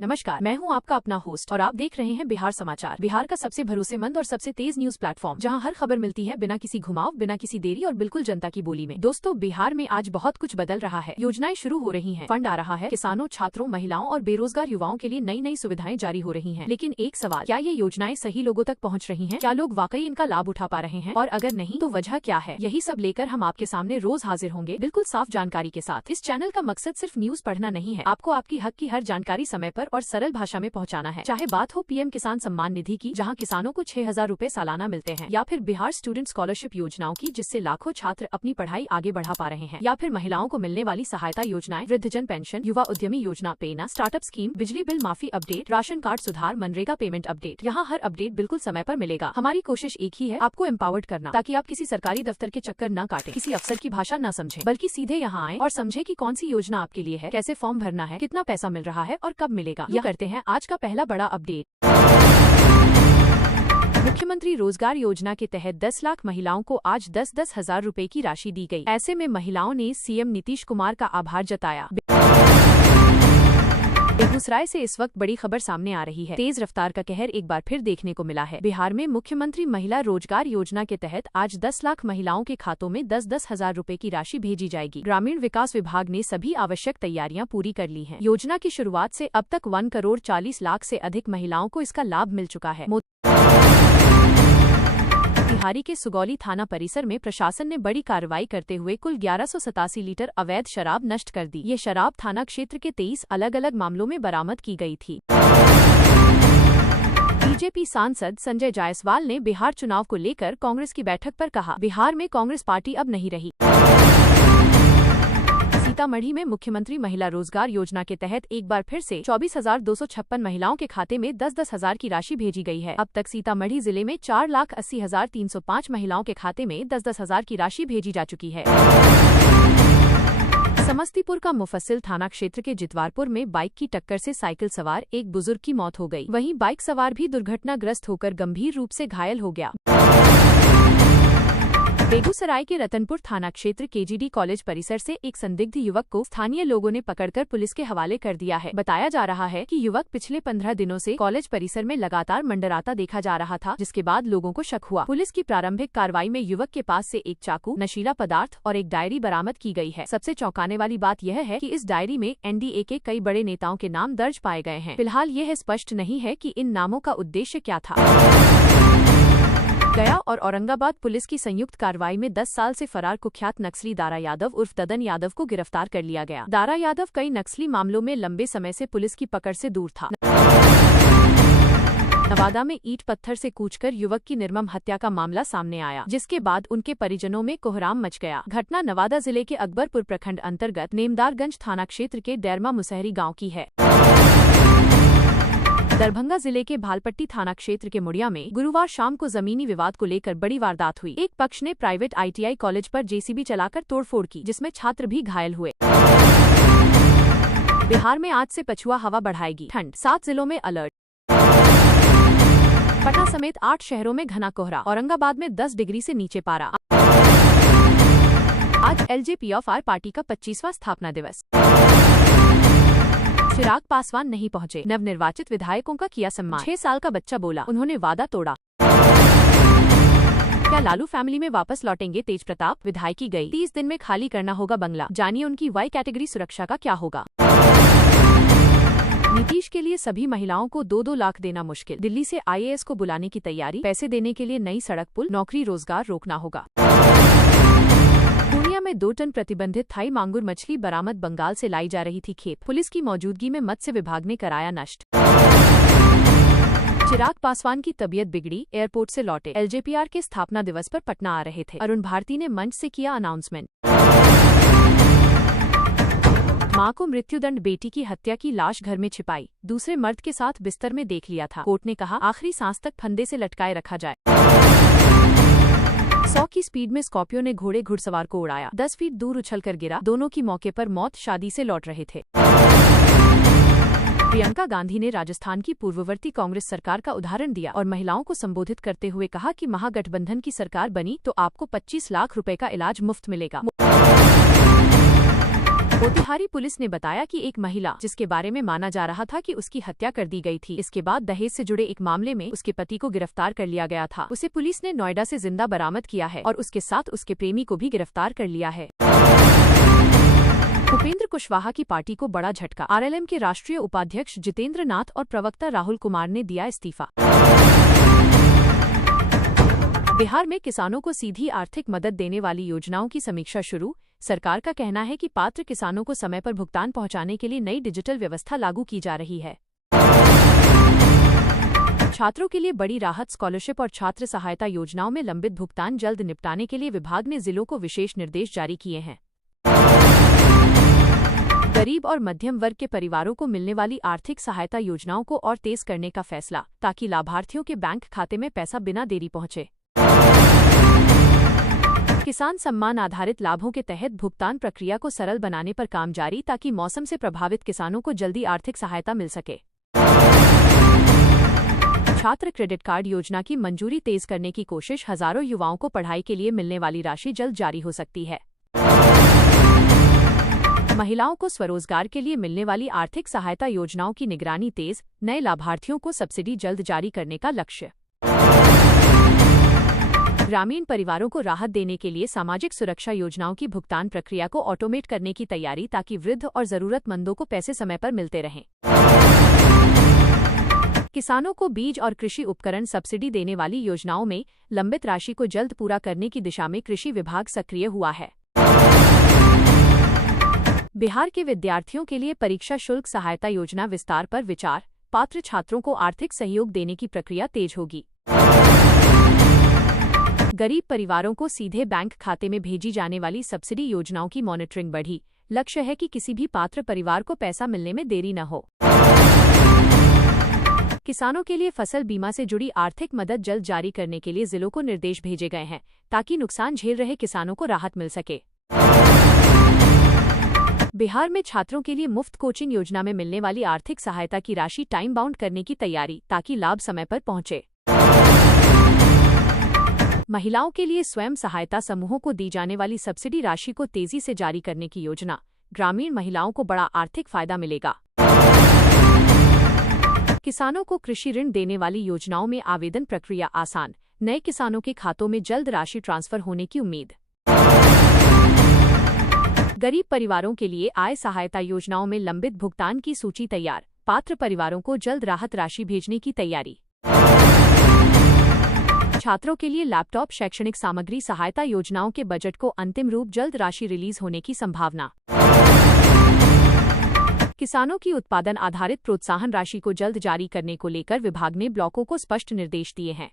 नमस्कार, मैं हूं आपका अपना होस्ट और आप देख रहे हैं बिहार समाचार, बिहार का सबसे भरोसेमंद और सबसे तेज न्यूज प्लेटफॉर्म, जहां हर खबर मिलती है बिना किसी घुमाव, बिना किसी देरी और बिल्कुल जनता की बोली में। दोस्तों, बिहार में आज बहुत कुछ बदल रहा है। योजनाएं शुरू हो रही हैं, फंड आ रहा है, किसानों, छात्रों, महिलाओं और बेरोजगार युवाओं के लिए नई नई सुविधाएं जारी हो रही है। लेकिन एक सवाल, क्या ये योजनाएं सही लोगों तक पहुँच रही है? क्या लोग वाकई इनका लाभ उठा पा रहे हैं? और अगर नहीं तो वजह क्या है? यही सब लेकर हम आपके सामने रोज हाजिर होंगे, बिल्कुल साफ जानकारी के साथ। इस चैनल का मकसद सिर्फ न्यूज पढ़ना नहीं है, आपको आपकी हक की हर जानकारी समय पर और सरल भाषा में पहुंचाना है। चाहे बात हो पीएम किसान सम्मान निधि की, जहां किसानों को 6,000 रूपए सालाना मिलते हैं, या फिर बिहार स्टूडेंट स्कॉलरशिप योजनाओं की, जिससे लाखों छात्र अपनी पढ़ाई आगे बढ़ा पा रहे हैं, या फिर महिलाओं को मिलने वाली सहायता योजनाएं, वृद्धजन पेंशन, युवा उद्यमी योजना, पेना, स्टार्टअप स्कीम, बिजली बिल माफी अपडेट, राशन कार्ड सुधार, मनरेगा पेमेंट अपडेट। यहाँ हर अपडेट बिल्कुल समय पर मिलेगा। हमारी कोशिश एक ही है, आपको एम्पावर्ड करना, ताकि आप किसी सरकारी दफ्तर के चक्कर न काटे, किसी अफसर की भाषा न समझे, बल्कि सीधे यहाँ आए और समझे कि कौन सी योजना आपके लिए है, कैसे फॉर्म भरना है, कितना पैसा मिल रहा है और कब मिलेगा। यह करते हैं आज का पहला बड़ा अपडेट। मुख्यमंत्री रोजगार योजना के तहत 10 लाख महिलाओं को आज 10-10 हजार रूपए की राशि दी गई। ऐसे में महिलाओं ने सीएम नीतीश कुमार का आभार जताया। बेगूसराय से इस वक्त बड़ी खबर सामने आ रही है। तेज रफ्तार का कहर एक बार फिर देखने को मिला है। बिहार में मुख्यमंत्री महिला रोजगार योजना के तहत आज 10 लाख महिलाओं के खातों में 10-10 हजार रूपए की राशि भेजी जाएगी। ग्रामीण विकास विभाग ने सभी आवश्यक तैयारियां पूरी कर ली हैं। योजना की शुरुआत से अब तक 1 करोड़ 40 लाख से अधिक महिलाओं को इसका लाभ मिल चुका है। बिहारी के सुगौली थाना परिसर में प्रशासन ने बड़ी कार्रवाई करते हुए कुल 1187 लीटर अवैध शराब नष्ट कर दी। ये शराब थाना क्षेत्र के 23 अलग अलग मामलों में बरामद की गई थी। बीजेपी सांसद संजय जायसवाल ने बिहार चुनाव को लेकर कांग्रेस की बैठक पर कहा, बिहार में कांग्रेस पार्टी अब नहीं रही। सीतामढ़ी में मुख्यमंत्री महिला रोजगार योजना के तहत एक बार फिर से 24,256 महिलाओं के खाते में 10-10 हजार की राशि भेजी गई है। अब तक सीतामढ़ी जिले में 4,80,305 महिलाओं के खाते में 10-10 हजार की राशि भेजी जा चुकी है। समस्तीपुर का मुफस्सिल थाना क्षेत्र के जितवारपुर में बाइक की टक्कर से साइकिल सवार एक बुजुर्ग की मौत हो गई। वहीं बाइक सवार भी दुर्घटनाग्रस्त होकर गंभीर रूप से घायल हो गया। बेगूसराय के रतनपुर थाना क्षेत्र केजीडी कॉलेज परिसर से एक संदिग्ध युवक को स्थानीय लोगों ने पकड़कर पुलिस के हवाले कर दिया है। बताया जा रहा है कि युवक पिछले 15 दिनों से कॉलेज परिसर में लगातार मंडराता देखा जा रहा था, जिसके बाद लोगों को शक हुआ। पुलिस की प्रारंभिक कार्रवाई में युवक के पास से एक चाकू, नशीला पदार्थ और एक डायरी बरामद की गई है। सबसे चौंकाने वाली बात यह है कि इस डायरी में एनडीए के कई बड़े नेताओं के नाम दर्ज पाए गए हैं। फिलहाल यह स्पष्ट नहीं है कि इन नामों का उद्देश्य क्या था। गया और औरंगाबाद पुलिस की संयुक्त कार्रवाई में 10 साल से फरार कुख्यात नक्सली दारा यादव उर्फ ददन यादव को गिरफ्तार कर लिया गया। दारा यादव कई नक्सली मामलों में लंबे समय से पुलिस की पकड़ से दूर था। नवादा में ईंट पत्थर से कूचकर युवक की निर्मम हत्या का मामला सामने आया, जिसके बाद उनके परिजनों में कोहराम मच गया। घटना नवादा जिले के अकबरपुर प्रखंड अंतर्गत नेमदारगंज थाना क्षेत्र के डैरमा मुसहरी गाँव की है। दरभंगा जिले के भालपट्टी थाना क्षेत्र के मुड़िया में गुरुवार शाम को जमीनी विवाद को लेकर बड़ी वारदात हुई। एक पक्ष ने प्राइवेट आईटीआई कॉलेज पर जेसीबी चलाकर तोड़फोड़ की, जिसमें छात्र भी घायल हुए। बिहार में आज से पछुआ हवा बढ़ाएगी ठंड, 7 जिलों में अलर्ट। पटना समेत 8 शहरों में घना कोहरा, औरंगाबाद में 10 डिग्री से नीचे पारा। आज एलजेपीएफ पार्टी का 25वां स्थापना दिवस। चिराग पासवान नहीं पहुंचे, नवनिर्वाचित विधायकों का किया सम्मान। 6 साल का बच्चा बोला, उन्होंने वादा तोड़ा। क्या लालू फैमिली में वापस लौटेंगे तेज प्रताप? विधायकी गई, 30 दिन में खाली करना होगा बंगला। जानिए उनकी वाई कैटेगरी सुरक्षा का क्या होगा। नीतीश के लिए सभी महिलाओं को 2-2 लाख देना मुश्किल, दिल्ली से आईएएस को बुलाने की तैयारी। पैसे देने के लिए नई सड़क पुल, नौकरी रोजगार रोकना होगा। पूर्णिया में 2 टन प्रतिबंधित थाई मांगुर मछली बरामद, बंगाल से लाई जा रही थी खेप। पुलिस की मौजूदगी में मत्स्य विभाग ने कराया नष्ट। चिराग पासवान की तबीयत बिगड़ी, एयरपोर्ट से लौटे। एलजेपीआर के स्थापना दिवस पर पटना आ रहे थे। अरुण भारती ने मंच से किया अनाउंसमेंट। मां को मृत्युदंड, बेटी की हत्या की लाश घर में छिपाई, दूसरे मर्द के साथ बिस्तर में देख लिया था। कोर्ट ने कहा आखिरी सांस तक फंदे से लटकाए रखा जाए। 100 की स्पीड में स्कॉर्पियो ने घुड़सवार को उड़ाया, 10 फीट दूर उछलकर गिरा। दोनों की मौके पर मौत, शादी से लौट रहे थे। प्रियंका गांधी ने राजस्थान की पूर्ववर्ती कांग्रेस सरकार का उदाहरण दिया और महिलाओं को संबोधित करते हुए कहा कि महागठबंधन की सरकार बनी तो आपको 25 लाख रुपए का इलाज मुफ्त मिलेगा। मोतिहारी पुलिस ने बताया कि एक महिला, जिसके बारे में माना जा रहा था कि उसकी हत्या कर दी गई थी, इसके बाद दहेज से जुड़े एक मामले में उसके पति को गिरफ्तार कर लिया गया था। उसे पुलिस ने नोएडा से जिंदा बरामद किया है और उसके साथ उसके प्रेमी को भी गिरफ्तार कर लिया है। उपेंद्र कुशवाहा की पार्टी को बड़ा झटका। आरएलएम के राष्ट्रीय उपाध्यक्ष जितेंद्र नाथ और प्रवक्ता राहुल कुमार ने दिया इस्तीफा। बिहार में किसानों को सीधी आर्थिक मदद देने वाली योजनाओं की समीक्षा शुरू। सरकार का कहना है कि पात्र किसानों को समय पर भुगतान पहुंचाने के लिए नई डिजिटल व्यवस्था लागू की जा रही है। छात्रों के लिए बड़ी राहत। स्कॉलरशिप और छात्र सहायता योजनाओं में लंबित भुगतान जल्द निपटाने के लिए विभाग ने जिलों को विशेष निर्देश जारी किए हैं। गरीब और मध्यम वर्ग के परिवारों को मिलने वाली आर्थिक सहायता योजनाओं को और तेज करने का फैसला, ताकि लाभार्थियों के बैंक खाते में पैसा बिना देरी पहुंचे। किसान सम्मान आधारित लाभों के तहत भुगतान प्रक्रिया को सरल बनाने पर काम जारी, ताकि मौसम से प्रभावित किसानों को जल्दी आर्थिक सहायता मिल सके। छात्र क्रेडिट कार्ड योजना की मंजूरी तेज करने की कोशिश। हजारों युवाओं को पढ़ाई के लिए मिलने वाली राशि जल्द जारी हो सकती है। महिलाओं को स्वरोजगार के लिए मिलने वाली आर्थिक सहायता योजनाओं की निगरानी तेज। नए लाभार्थियों को सब्सिडी जल्द जारी करने का लक्ष्य। ग्रामीण परिवारों को राहत देने के लिए सामाजिक सुरक्षा योजनाओं की भुगतान प्रक्रिया को ऑटोमेट करने की तैयारी, ताकि वृद्ध और जरूरतमंदों को पैसे समय पर मिलते रहें। किसानों को बीज और कृषि उपकरण सब्सिडी देने वाली योजनाओं में लंबित राशि को जल्द पूरा करने की दिशा में कृषि विभाग सक्रिय हुआ है। बिहार के विद्यार्थियों के लिए परीक्षा शुल्क सहायता योजना विस्तार पर विचार। पात्र छात्रों को आर्थिक सहयोग देने की प्रक्रिया तेज होगी। गरीब परिवारों को सीधे बैंक खाते में भेजी जाने वाली सब्सिडी योजनाओं की मॉनिटरिंग बढ़ी। लक्ष्य है कि किसी भी पात्र परिवार को पैसा मिलने में देरी न हो। किसानों के लिए फसल बीमा से जुड़ी आर्थिक मदद जल्द जारी करने के लिए जिलों को निर्देश भेजे गए हैं, ताकि नुकसान झेल रहे किसानों को राहत मिल सके। बिहार में छात्रों के लिए मुफ्त कोचिंग योजना में मिलने वाली आर्थिक सहायता की राशि टाइम बाउंड करने की तैयारी, ताकि लाभ समय पर पहुंचे। महिलाओं के लिए स्वयं सहायता समूहों को दी जाने वाली सब्सिडी राशि को तेजी से जारी करने की योजना। ग्रामीण महिलाओं को बड़ा आर्थिक फायदा मिलेगा। किसानों को कृषि ऋण देने वाली योजनाओं में आवेदन प्रक्रिया आसान। नए किसानों के खातों में जल्द राशि ट्रांसफर होने की उम्मीद। गरीब परिवारों के लिए आय सहायता योजनाओं में लंबित भुगतान की सूची तैयार। पात्र परिवारों को जल्द राहत राशि भेजने की तैयारी। छात्रों के लिए लैपटॉप शैक्षणिक सामग्री सहायता योजनाओं के बजट को अंतिम रूप। जल्द राशि रिलीज होने की संभावना। किसानों की उत्पादन आधारित प्रोत्साहन राशि को जल्द जारी करने को लेकर विभाग ने ब्लॉकों को स्पष्ट निर्देश दिए हैं।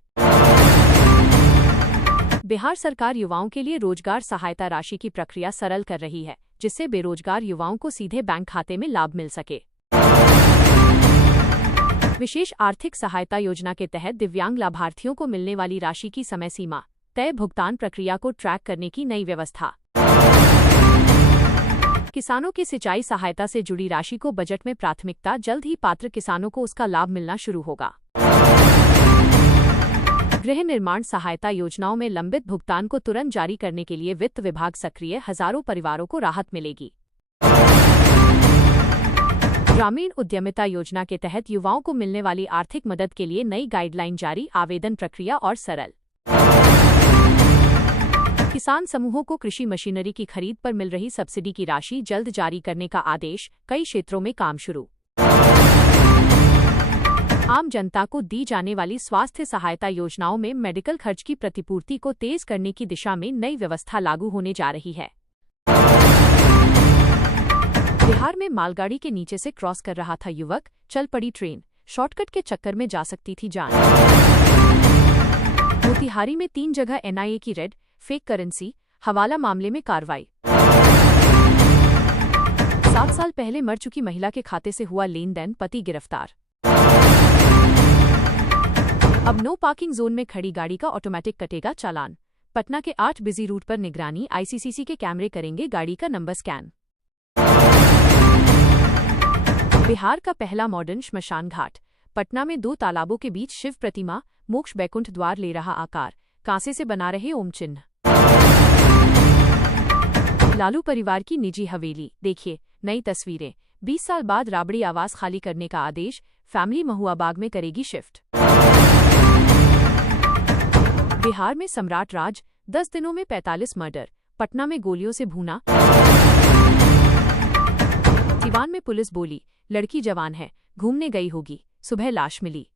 बिहार सरकार युवाओं के लिए रोजगार सहायता राशि की प्रक्रिया सरल कर रही है, जिससे बेरोजगार युवाओं को सीधे बैंक खाते में लाभ मिल सके। विशेष आर्थिक सहायता योजना के तहत दिव्यांग लाभार्थियों को मिलने वाली राशि की समय सीमा तय। भुगतान प्रक्रिया को ट्रैक करने की नई व्यवस्था। किसानों की सिंचाई सहायता से जुड़ी राशि को बजट में प्राथमिकता। जल्द ही पात्र किसानों को उसका लाभ मिलना शुरू होगा। गृह निर्माण सहायता योजनाओं में लंबित भुगतान को तुरंत जारी करने के लिए वित्त विभाग सक्रिय। हजारों परिवारों को राहत मिलेगी। ग्रामीण उद्यमिता योजना के तहत युवाओं को मिलने वाली आर्थिक मदद के लिए नई गाइडलाइन जारी। आवेदन प्रक्रिया और सरल। किसान समूहों को कृषि मशीनरी की खरीद पर मिल रही सब्सिडी की राशि जल्द जारी करने का आदेश। कई क्षेत्रों में काम शुरू। आम जनता को दी जाने वाली स्वास्थ्य सहायता योजनाओं में मेडिकल खर्च की प्रतिपूर्ति को तेज करने की दिशा में नई व्यवस्था लागू होने जा रही है। बिहार में मालगाड़ी के नीचे से क्रॉस कर रहा था युवक, चल पड़ी ट्रेन। शॉर्टकट के चक्कर में जा सकती थी जान। मोतिहारी में 3 जगह एनआईए की रेड। फेक करेंसी हवाला मामले में कार्रवाई। 7 साल पहले मर चुकी महिला के खाते से हुआ लेन देन। पति गिरफ्तार। अब नो पार्किंग जोन में खड़ी गाड़ी का ऑटोमेटिक कटेगा चालान। पटना के 8 बिजी रूट पर निगरानी। आईसीसीसी के कैमरे करेंगे गाड़ी का नंबर स्कैन। बिहार का पहला मॉडर्न श्मशान घाट। पटना में 2 तालाबों के बीच शिव प्रतिमा। मोक्ष बैकुंठ द्वार ले रहा आकार। कांसे से बना रहे ओम चिन्ह। लालू परिवार की निजी हवेली, देखिए नई तस्वीरें। 20 साल बाद राबड़ी आवास खाली करने का आदेश, फैमिली महुआबाग में करेगी शिफ्ट। बिहार में सम्राट राज, 10 दिनों में 45 मर्डर, पटना में गोलियों से भूना। सिवान में पुलिस बोली, लड़की जवान है, घूमने गई होगी, सुबह लाश मिली।